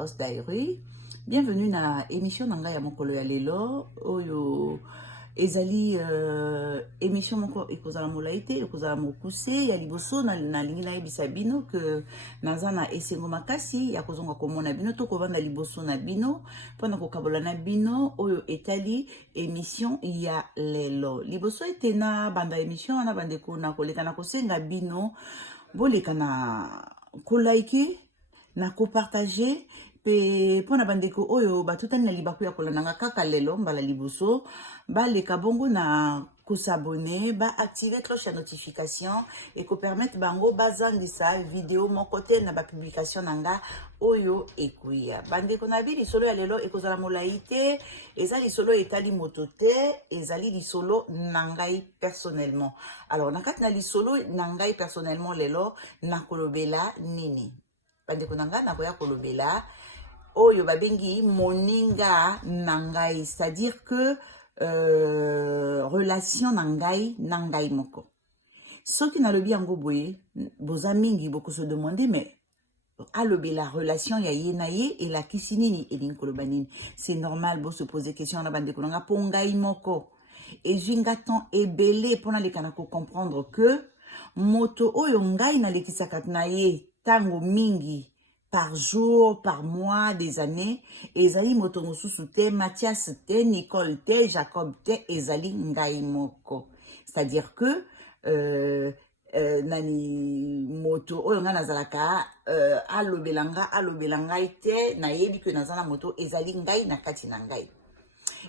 Os Diary. Bienvenue na émission nanga ya mokolo ya lelo oyo ezali émission moko ekozala molaite ekozala mokuse ya liboso na lingi na yebisa bino que naza na esengo makasi ya kozonga komona bino to kovanda liboso na bino pona kokabola na bino oyo etali émission ya lelo liboso ete na banda émission na bandeko na koleka na kosenga bino boleka na kolike na kopartage pe pona bandeko oyo batutani na libaku ya kolandanga kaka lelo mbala liboso baleka bongo na s'abonner, activer cloche de notification et ko permettre bango bazangisa vidéo mon côté na ba publication nanga oyo ekuya bandeko na bi lisolo ya lelo ekozala molaite ezali solo etali motote ezali lisolo nangai personnellement alors nakati na lisolo nangai personnellement lelo nakolobela nini bandeko nanga nakoya kolobela oyo babengi moninga nangai, c'est-à-dire que relation nangai moko. Ce qui n'a le bien goboye, vos amis beaucoup se demander mais alobe la relation ya yenaye et la kisinini et l'inkolobanini. C'est normal bo se poser question na bande konanga pongai moko. Et jingaton et belé pour les kanako comprendre que moto oyo ngai na lekisakat na ye tango mingi par jour, par mois, des années, ezali moto sous te, Mathias te, Nicole te, Jacob te, ezali ngai moko. C'est-à-dire que nani moto oyo nga nazalaka alobelanga te na yebi que nazala moto ezali ngai na kati na ngai.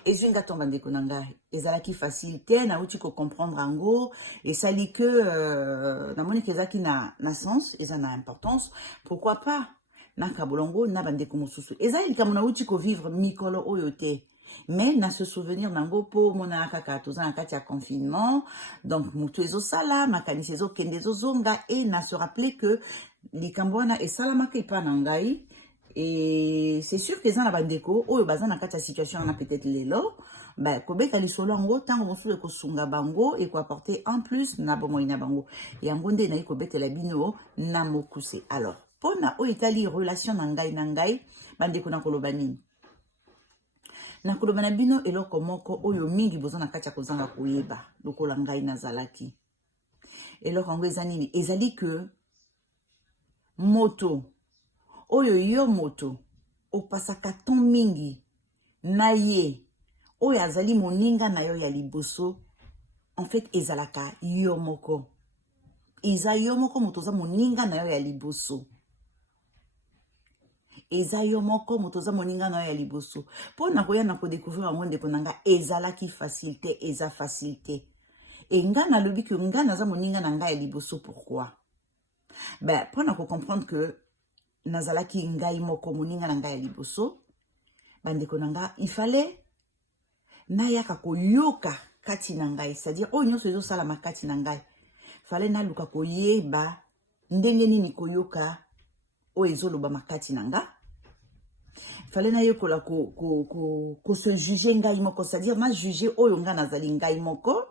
Ezwinga tomba ndeko na ngai ezalaki facile te na uti ko comprendre ango et sali que na moni kezaki na sens eza na importance pourquoi pas naka bolongo na bandeko mosusu ezali likambo na uti ko vivre mikolo oyo te mais na se souvenir nango po mona kaka toza na kati ya confinement donc mutu ezosala makanisi ezokende ezozonga et na se rappeler que likambo wana esalamaka epa na ngai et c'est sûr que eza na bandeko oyo baza na kati ya situation wana peut-être lelo ba kobeka lisolo yango ntango mosusu ekosunga bango ekoapporter en plus na bomoi na bango yango nde nayi kobetela bino na mokuse alors pona oyo etali relation na ngai bandeko na koloba nini na koloba na bino eloko moko oyo mingi boza na kati ya kozanga koyeba lokola ngai nazalaki eloko yango eza nini ezali que moto oyo yo moto opasaka ton mingi na ye oyo azali moninga na yo ya liboso en fait ezalaka yo moko eza yo moko moto za moninga na yo ya liboso eza yo moko moto za moninga na yo ya liboso po na koya na ko découvrir yango ndeko nanga ezalaki facilité eza facilité et nga na lobi que nga na za moninga na nga ya liboso pourquoi ben po na ko comprendre que nazalaki ngai moko moninga na nga ya liboso bandeko nanga il fallait nayaka koyoka kati na ngai c'est-à-dire oyo nyonso ezosalama kati na ngai fallait naluka koyeba ndenge nini koyoka oyo ezoloba makati na nga fallait nayokola ko se juger ngai moko c'est-à-dire na juger oyo nga nazali ngai moko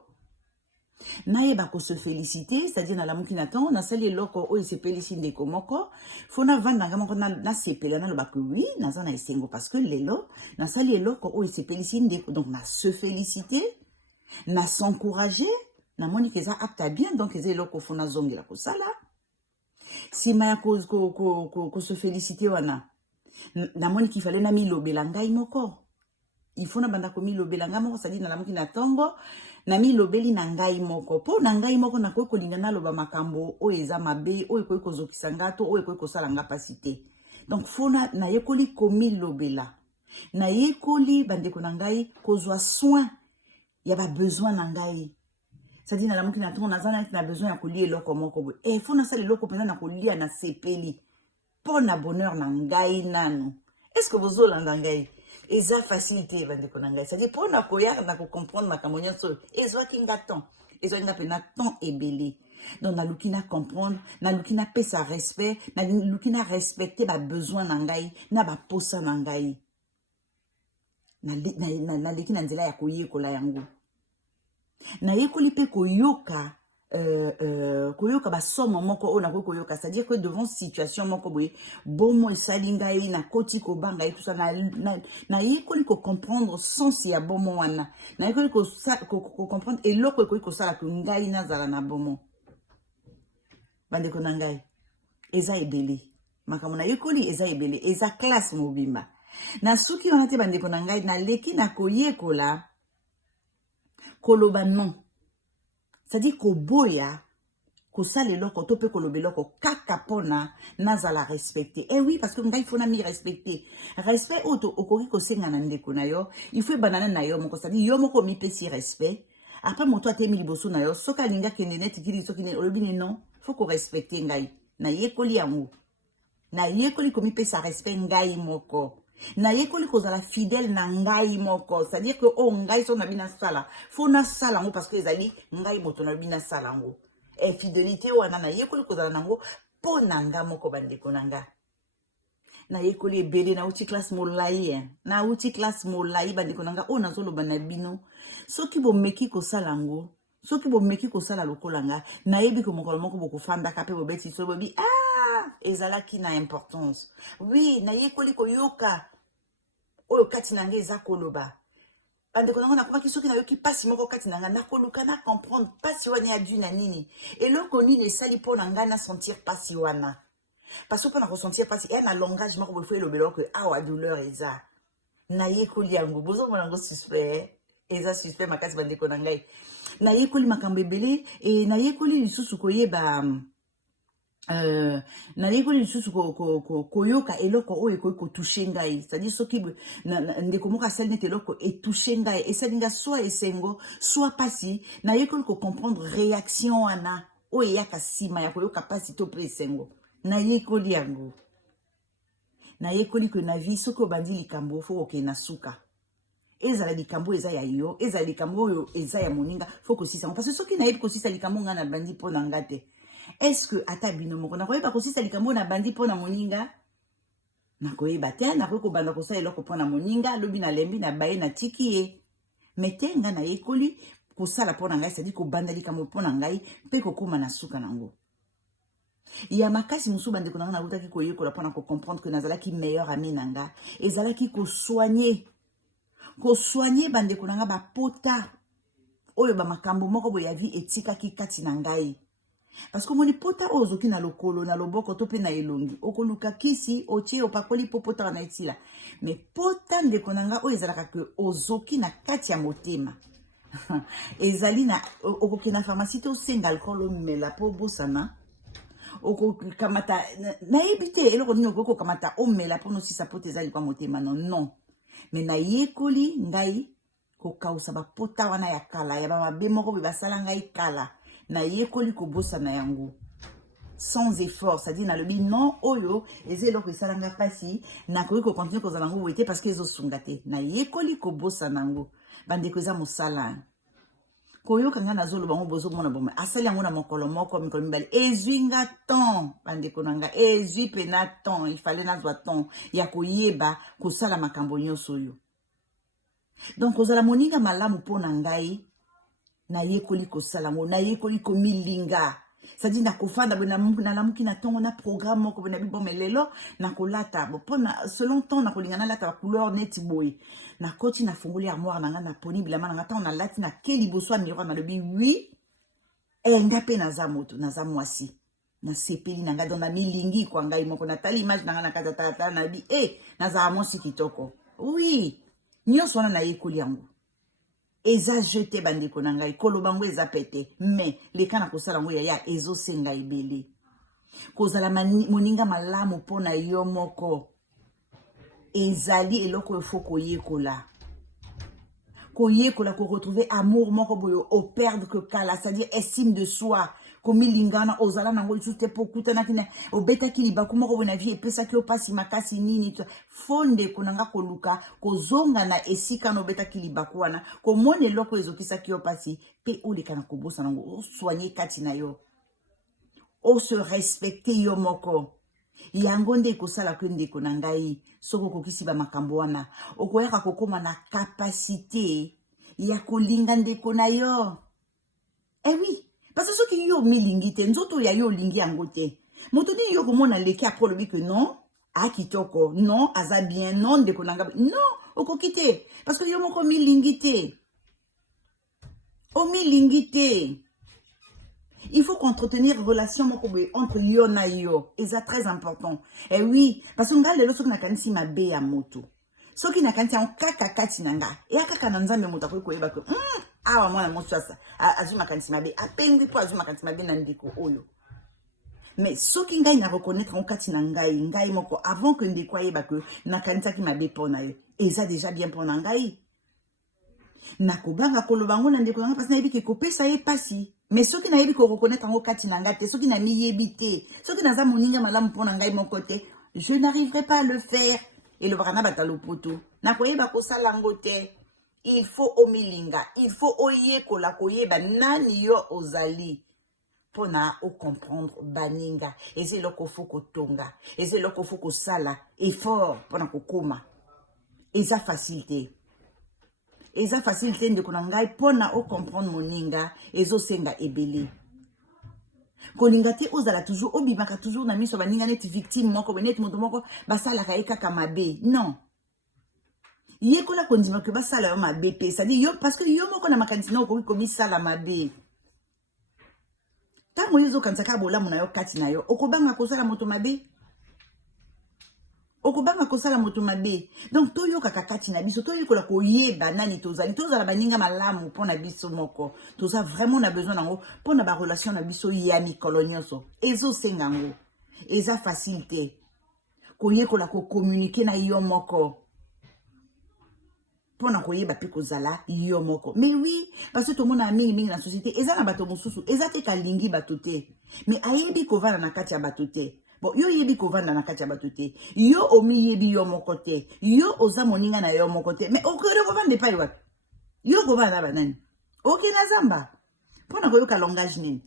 nayeba ko se féliciter c'est-à-dire na lamuki na tango nasali eloko oyo sepelisi ndeko moko fona vandanga moko na sepela na loba que oui naza na esengo parce que lelo nasali eloko oyo sepelisi ndeko donc na se féliciter na s'encourager na moni keza apta bien donc eza eloko fona zongela ko sala sima ya ko se féliciter wana na moni qu'il fallait na milobela ngai moko il faut na banda ko milobela ngai moko c'est-à-dire na lamuki na tango na milobeli na ngai moko po na ngai moko na koyi kolinga na loba makambo oyo eza mabe oyo koyi kozokisa nga to oyo koyi kosala nga pasi te donc fona na yekoli komilobela na yekoli bandeko na ngai kozwa soin ya ba besoin na ngai c'est-à-dire na lamuki na tango naza na besoin ya kolia eloko moko boye e fona sala eloko mpenza na kolia na sepeli po na bonheur na ngai nano est-ce que bozolanda ngai eza facilité bandeko na ngai c'est-à-dire pour na koya na ko comprendre makambo nyonso ezwaki nga temps ezwaki nga pena temps ebele donc naluki na comprendre naluki na pesa respect naluki na respecter ba besoin na ngai na ba posa na ngai naleki na nzela ya koyekola yango nayekoli mpe koyoka koyoka basomo moko oyo nakoki koyoka, c'est-à-dire que devant situation moko boye bomo esali ngai nakoti kobanga ye tout ça nayekoli kocomprendre sens ya bomo wana, nayekoli kocomprendre eloko ekoki kosalaka ngai nazala na bomo. Bandeko na ngai eza ebele makambo nayekoli, eza ebele, eza classe mobimba na suki wana te. Bandeko na ngai naleki na koyekola koloba non, c'est-à-dire koboya kosala eloko to pe koloba eloko kaka pona nazala respecté. Eh oui, parce que ngai fona mi respecté. Respect oto okoki kosenga na ndeko na yo, il faut banana na yo moko, c'est-à-dire yo moko mi pesi respect. Après moto atemi liboso na yo, soka linga kende net kili soki ne olobi non, faut ko respecter ngai. Na yekoli yango. Na yekoli komi pesa respect ngai moko. Na yekoli kozala fidèle na ngai moko, c'est-à-dire que oh ngai so na bina sala fo na sala ngo parce que ezali ngai moto na bina sala ngo et fidélité wana na yekoli kozala nango po na nga moko. Bandeko na nga na yekoli ebele na uti classe molai na uti classe molai. Bandeko na nga o nazoloba na bino soki bomeki kosala ngo, soki bomeki kosala lokola nga nayebi ko mokolo moko bokofandaka pe bobeti so bobi ezalaki na importance. Oui, na yekoli koyoka oyo kati na nga eza koloba. Bandeko na nga nakomaki soki nayoki pasi moko kati na nga nakoluka na comprendre pasi wana adu na nini eloko nini esali mpo na nga na sentir pasi wana, parce que mpo na kosentir pasi eya na langage moko boye fo elobela ke awa douleur eza nayekoli yango. bozomona yango suspect eza suspect makasi. Bandeko na ngai nayekoli makambo ebele e nayekoli lisusu koyeba nayekoli lisusu koyoka eloko oyo ekoki kotouche ngai, c'est-à-dire soki ndeko moko asali neti eloko etouche ngai esali nga soit esengo soit pasi, nayekoli kocomprendre réaction wana oyo eyaka nsima ya koyoka pasi to mpe esengo. Nayekoli yango. Nayekoli ke na vie soki obandi likambo fo kokende na suka, ezala likambo eza ya yo, ezala likambo oyo eza ya moninga, fo kosisa ngo, parce que soki nayebi kosisa likambo nga na bandi mpo na nga te, est-ce que ata bino moko nakoyeba kosisa likambo na bandi mpo na moninga? Nakoyeba te, nakoki kobanda kosala eloko mpo na moninga, lobi na lembi na baye na tiki ye. Mete nga nayekoli kosala mpo na ngai, c'est-à-dire kobanda likambo mpo na ngai mpe kokoma na suka nango. Ya makasi musu bandeko na nga nautaki koyekola mpo na kocomprendre que nazalaki meilleur ami na nga, ezalaki kosoigner bandeko na nga bapota oyo bamakambo moko boye ya vie etikaki kati na ngai. Parce que moni pota oyo ozoki na lokolo na loboko to pe na elongi okoluka kisi otie opakoli po pota wana etila, mais pota ndeko na nga oyo ezalaka ke ozoki na kati ya motema ezali na okoki na pharmacie te osenga alcool omela po bosana okokamata nayebi te eloko nini okoki kokamata omela mpo nosisa pota ezali kwa motema non. Mais nayekoli ngai kokausa bapota wana ya kala ya bamabe moko boye basala ngai kala, nayekoli kobosana yango sans effort, c'est-à-dire nalobi non oyo eza eloko esala nga pasi nakoki kocontinue kozala yango boye te parce que ezosunga te, nayekoli kobosana yango. Bandeko eza mosala koyoka nga nazoloba ngo bozomona boma asali yango na mokolo moko mikolo mibale ezwi nga temps. Bandeko na nga ezwi pena temps, il fallait nazwa temps ya koyeba kosala makambo nyonso oyo. Donc kozala moninga malamu mpo na ngai nayekoli kosala ngo, nayekoli komilinga, c'est-à-dire nakofanda boye nalamuki na ntongo na programme moko boye nabi bome lelo nakolata mpona selon temps nakolinga nalata bacouleur neti boye nakoti nafungoli armoire na nga naponi bilamba na nga ntango nalati nake liboso ya miroir nalobi wi nga mpe naza moto naza mwasi nasepeli na nga donc namilingi kwa ngai moko natali image na nga na kati ya talatala nalobi nazala mwasi kitoko. Oui, nyonso wana nayekoli yango eza jete bandeko na ngai koloba ngo eza pete, mais leka na kosala ngo yaya ezosenga ebele kozala moninga malamu mpo na yo moko ezali eloko efo koyekola koretrouver amour moko boye operdre que kala, c'est-à-dire estime de soi komilingana ozala nango lisusu te po okutanaki na obetaki libaku moko boye na vie epesaki yo pasi makasi nini fo ndeko na nga koluka kozonga na esika na obetaki libaku wana komona eloko ezokisaki yo pasi mpe oleka na kobosa nango osoigne kati na yo ose respecte yo moko. Yango nde ekosala ke ndeko na ngai soki okokisi bamakambo wana okoyaka kokoma na kapasite ya kolinga ndeko na yo. Eh oui, parce que soki yo milingi te nzoto ya yo olingi yango te moto nini yo komona leki apres olobi ke non akitoko non aza bien non ndeko na nga non okoki te parce que yo moko milingi te omilingi te. Il faut qu'entretenir relation entre yo na yo. Et c'est très important. Et oui, parce que nga lelo soki nakanisi mabe ya moto. Soki nakanisi en kaka kati nanga. Et akaka na nzambe moto akoki koyeba ke awa mwana moto asa azu makanisi mabe. Apengi po azu makanisi mabe na ndeko oyo. Mais soki ngai na reconnaître en kati na ngai moko avant que ndeko ayeba ke nakanisa ki mabe pona yo. Et ça déjà bien pona ngai. Nakobanga koloba ngo na ndeko nanga parce na yebi ke kopesa ye pasi. Mais ceux qui n'ont pas reconnaître en kati nangate, ceux qui n'ont mis yébité, ceux qui n'ont pas moninga malam pour nangai mon côté, je n'arriverai pas à le faire. Et le barana batalo poto. Na koye ba ko salangote. Il faut omilinga, il faut oye kola koye ba nani yo ozali. Pona o comprendre baninga. Et c'est loko faut ko tonga. Et c'est loko faut ko sala effort pona ko koma. Et ça facilité. Eza facilité de konangai pona o comprendre moninga ezo senga ebele koninga te ozala toujours obimaka toujours na miso baninga neti victime moko beneti moto moko basala ka ekaka mabe non yekola kondima ke basala yo mabe pe ça dit yo parce que yo moko na makanisi na okoki komisala mabe tango yozo kansaka bolamu na yo kati na yo okobanga kosala moto mabe okobanga kosala moto mabe donc to yo kaka kati na biso to yokola koyeba nani tozali tozala baninga malamu pona biso moko toza vraiment na besoin nango pona ba relation na biso ya mikolo nyonso ezo senga ngo eza facilité koyekola ko communiquer na yo moko pona koyeba pe kozala yo moko mais oui parce que tout le monde a mingi na société eza na bato mosusu eza te kalingi bato te mais ayebi kovana na kati ya bato te. Bon, yo yebi kovanda na kati ya bato te. Yo omi yebi yo moko te. Yo oza moninga na yo moko te. Mais okere kovanda pa yo. Yo kovanda banani. Ok na zamba. Pona koyoka langage nini.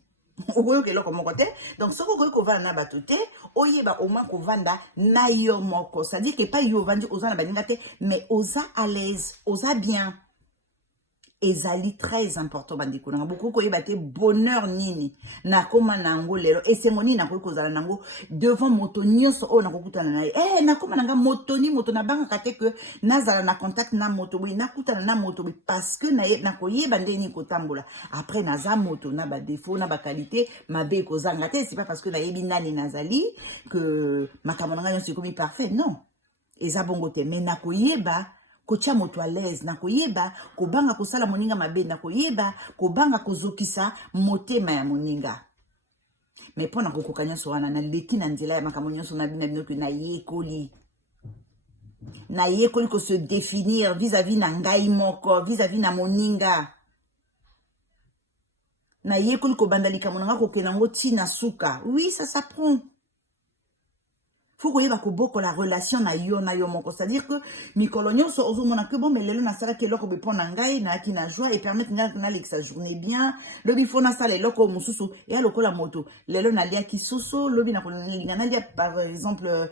Okoyoka eloko moko te. Donc soko koyoka kovanda na bato te, oyeba au moins kovanda na yo moko. Ça dit que pas yo vandi oza na baninga te, mais oza à l'aise, oza bien. Ezali très important bandiko nanga beaucoup koyeba te bonheur nini na koma nango lelo esengoni na kokozala nango devant moto nyonso o na kokutana na na koma nanga moto ni moto na banga kate que nazala na contact na moto boy na kutana na moto boy parce que na koyeba ndeni kotambola après naza moto na ba défaut na ba qualité mabe kozanga te c'est pas parce que na yebi nani nazali que makambo nanga nyonso komi parfait non eza bongo te mais na koyeba kocha moto à l'aise na koyeba kobanga kosala moninga mabe na koyeba kobanga kozokisa motema ya moninga mais pona kokokanya so wana na leki na nzela ya makambo nyonso na bino ke na yekoli ko se définir vis-à-vis na ngai moko vis-à-vis na moninga na yekoli ko bandalika monanga ko kenango tina suka oui ça s'apprend. Faut koyeba koboko la relation na yo moko c'est-à-dire que mikolo nyonso ozomona que bon mais lelo na sala ke loko be pona ngai na ki na joie et permettre ngai na lexa journée bien lobi fona sala loko mususu et lokola moto lelo na lia ki soso lobi na kolinga na lia par exemple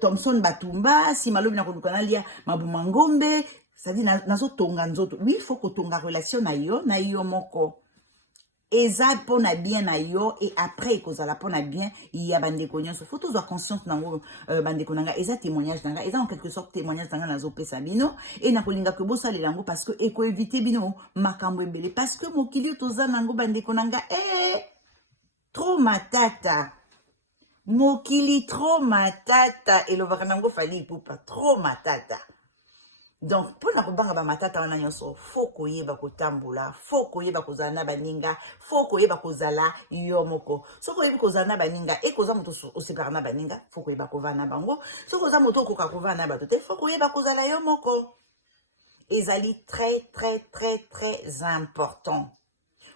Thomson Batumba si malobi na koduka na lia Mabuma Ngombe c'est-à-dire nazo tonga nzoto oui il faut ko tonga relation na yo moko eza pona bien na yo et après kozala pona bien il y a bandeko nyonso faut tous avoir conscience nango bandeko nanga eza témoignage nanga eza en quelque sorte témoignage nanga nazo pesa bino et na kolinga ke bosale lango parce que eko éviter bino makambo ebele parce que mokili toza nango bandeko nanga trop matata mokili trop matata et le varanango fali pupa trop matata. Donc, pour la robanga ba matata wana nyonso, faut koyeba kotambola, faut koyeba kozala na baninga, faut koyeba kozala yo moko. So koyeba kozala na baninga et koza moto osepara na baninga, faut koyeba kovana bango. So koza moto koka kovana batote, faut koyeba kozala yo moko. Ezali très très très très important.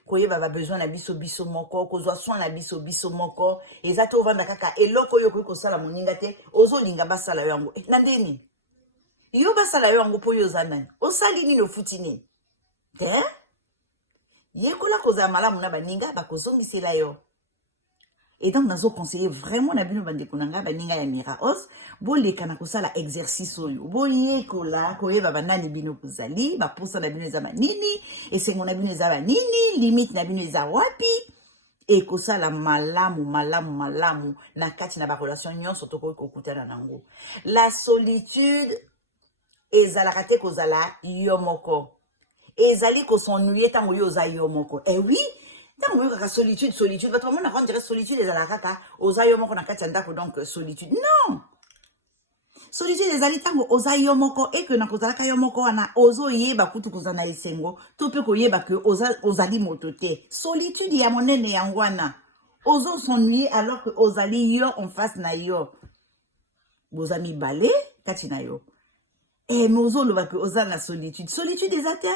Koyeba ba besoin na biso moko, kozwa soin na biso moko, ezate ovanda kaka eloko yo koyi kosala moninga te, ozolinga basala yo yango. Nandeni yo basala yo yango po yo zanani osali nini ofuti nini te yekola kozala malamu na baninga bakozongisela yo Et donc nazo conseiller vraiment na bino bande konanga baninga ya Miraos boleka na kosala exercice oyo boyekola koyeba banani bino kozali baposa na bino eza banini esengo na bino eza banini limite na bino eza wapi et kosala malamu na kati na ba relation nyonso tokoki kokutana nango. La solitude ezalaka te kozala yo moko ezali s'ennuyer tango yo oza yo moko. Oui, tango yo kaka solitude bato bamona on dirait solitude ezalaka kaka oza yo moko na kati ya ndako donc solitude. Non, solitude ezali tango oza yo moko et que na kozalaka yo moko wana ozo yeba kutu kozala na esengo to pe koyeba ke ozali moto te. Solitude ya monene yango wana ozo s'ennuyer alors que ozali yo en face na yo boza mibale kati na yo et mozo loba ke oza na solitude eza te.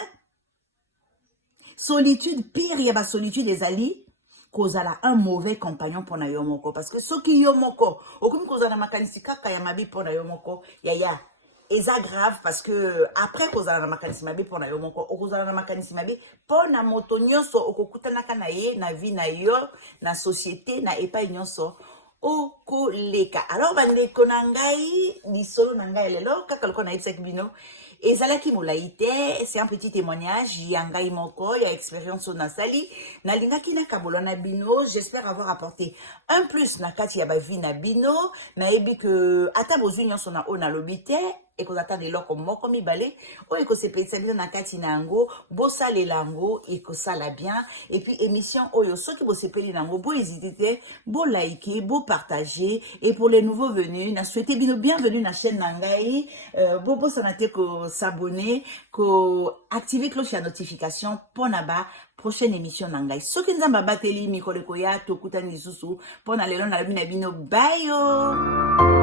Solitude pire ya ba solitude ezali kozala un mauvais compagnon pour na yo moko parce que soki yo moko okomi kozala makanisi kaka ya mabi pour na yo moko ya eza grave parce que après kozala na makanisi mabi pour na yo moko okozala na makanisi mabi pour na moto nyonso okokutanaka na ye na vie na yo na société na epai nyonso okoleka. Alors bandeko na ngai lisolo na ngai lelo kaka loko na yebisaki bino ezalaki molai te, c'est un petit témoignage ya ngai moko ya expérience na sali nalingaki nakabola na bino. J'espère avoir apporté un plus na kati ya ba vie na bino nayebi que ata bozwi nyonso na o nalobi te ekozata eloko moko mibale oyo ekosepelisa bino na kati na yango bosalela yango ekosala bien. Et puis émission oyo soki bosepeli nango bohésite te bolike bopartage. Et pour les nouveaux venus na souhaite bino bienvenue na chaîne na ngai bobosana te ko s'abonner ko activer cloche ya notification pona ba prochaine émission na ngai. Soki nzamba bateli mikolo koya tokutani lisusu pona lelo na lobi na bino bye yo.